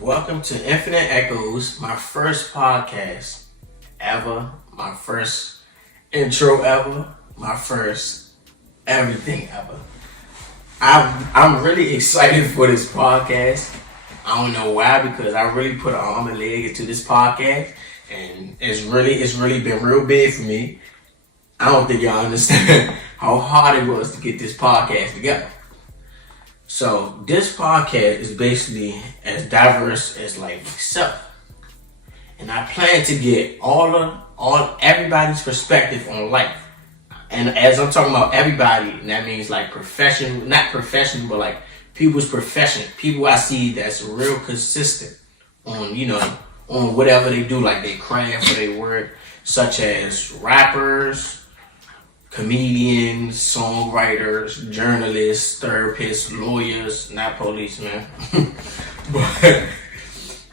Welcome to Infinite Echoes, my first podcast ever, my first intro ever, my first everything ever. I'm really excited for this podcast. I don't know why, because I really put an arm and leg into this podcast, and it's really been real big for me. I don't think y'all understand how hard it was to get this podcast together. So this podcast is basically as diverse as like myself, and I plan to get everybody's perspective on life. And as I'm talking about everybody, and that means like not professional, but like people's profession, people I see that's real consistent on on whatever they do, like their craft or their work, such as rappers, comedians, songwriters, journalists, therapists, lawyers, not policemen, but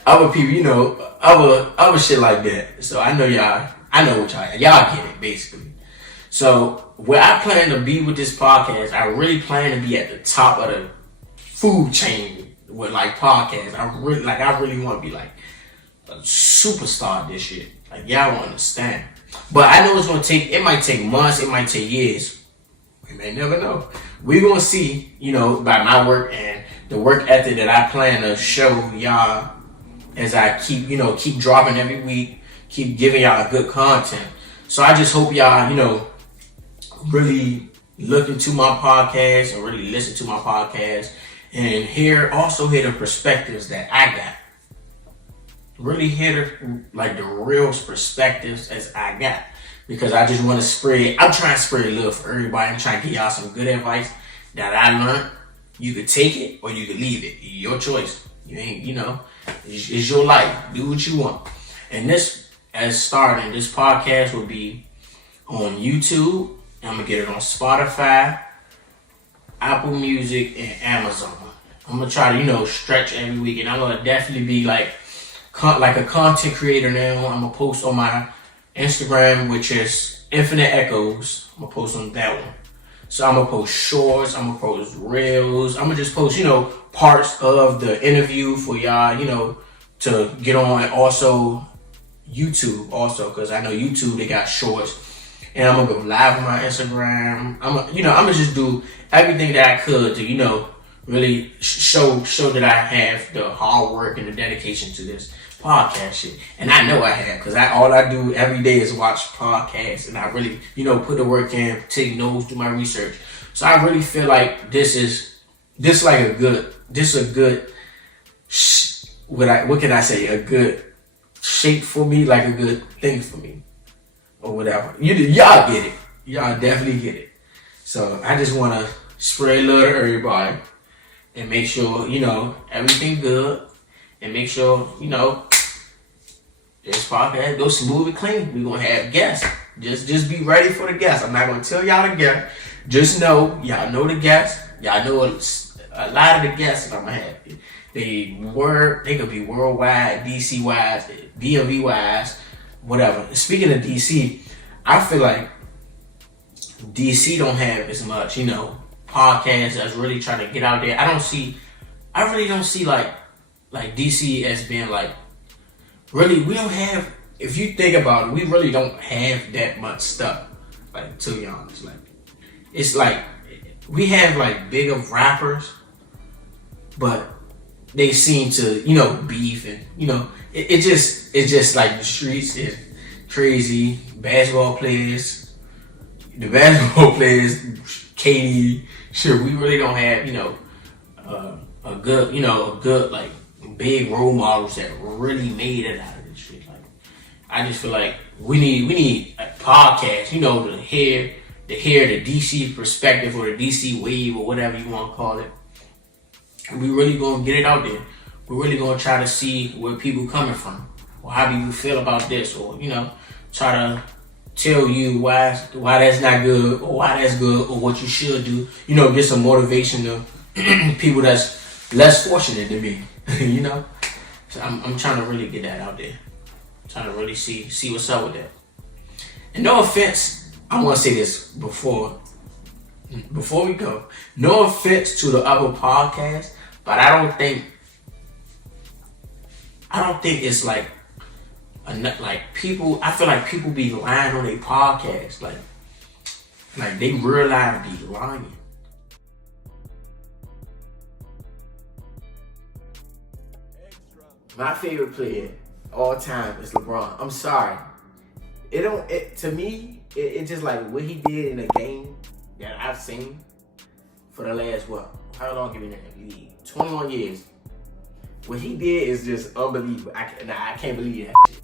other people, other shit like that. So I know what y'all get it basically. So where I plan to be with this podcast, I really plan to be at the top of the food chain with like podcasts. I really want to be like a superstar this shit. Like y'all won't understand. But I know it might take months, it might take years. We may never know. We're going to see, by my work and the work ethic that I plan to show y'all as I keep dropping every week, keep giving y'all good content. So I just hope y'all, really look into my podcast and really listen to my podcast and hear the perspectives that I got. Really hear the real perspectives as I got, because I just want to I'm trying to spread love for everybody. I'm trying to give y'all some good advice that I learned. You could take it or you could leave it. Your choice. You ain't, it's your life. Do what you want. And this podcast will be on YouTube. I'm going to get it on Spotify, Apple Music, and Amazon. I'm going to try to, stretch every week. And I'm going to definitely be like a content creator now. I'm going to post on my Instagram, which is Infinite Echoes. I'm going to post on that one. So I'm going to post shorts. I'm going to post reels. I'm going to just post, parts of the interview for y'all, to get on. And also YouTube because I know YouTube, they got shorts. And I'm going to go live on my Instagram. I'm going to just do everything that I could to, really show that I have the hard work and the dedication to this podcast shit. And I know I have, because all I do every day is watch podcasts, and I really, put the work in, take notes, do my research. So I really feel like this is a good shape for me, like a good thing for me, or whatever. Y'all get it. Y'all definitely get it. So I just want to spread love to everybody and make sure, everything good, and make sure, this podcast goes smooth and clean. We're going to have guests. Just be ready for the guests. I'm not going to tell y'all the guests. Just know, y'all know the guests. Y'all know a lot of the guests that I'm going to have. They could be worldwide, DC-wise, DMV-wise, whatever. Speaking of DC, I feel like DC don't have as much, podcasts that's really trying to get out there. I really don't see like DC as being like, really, we don't have, if you think about it, we really don't have that much stuff, like, to be honest. Like, it's like, we have like bigger rappers, but they seem to, beef, and, it's just like the streets is crazy. The basketball players, KD, sure, we really don't have, a good like big role models that really made it out of this shit. Like, I just feel like we need a podcast, to hear the DC perspective, or the DC wave, or whatever you want to call it. And we really gonna get it out there. We're really gonna try to see where people coming from, or how people feel about this, or try to tell you why that's not good, or why that's good, or what you should do. Get some motivation to people that's less fortunate than me. So I'm trying to really get that out there. I'm trying to really see what's up with that. And no offense, I want to say this before we go. No offense to the other podcasts, but I don't think I don't think it's like people. I feel like people be lying on their podcast, like they real life be lying. My favorite player all time is LeBron. I'm sorry. To me, it just like what he did in a game that I've seen for the last, how long have he been in the league? 21 years. What he did is just unbelievable. I can't believe that shit.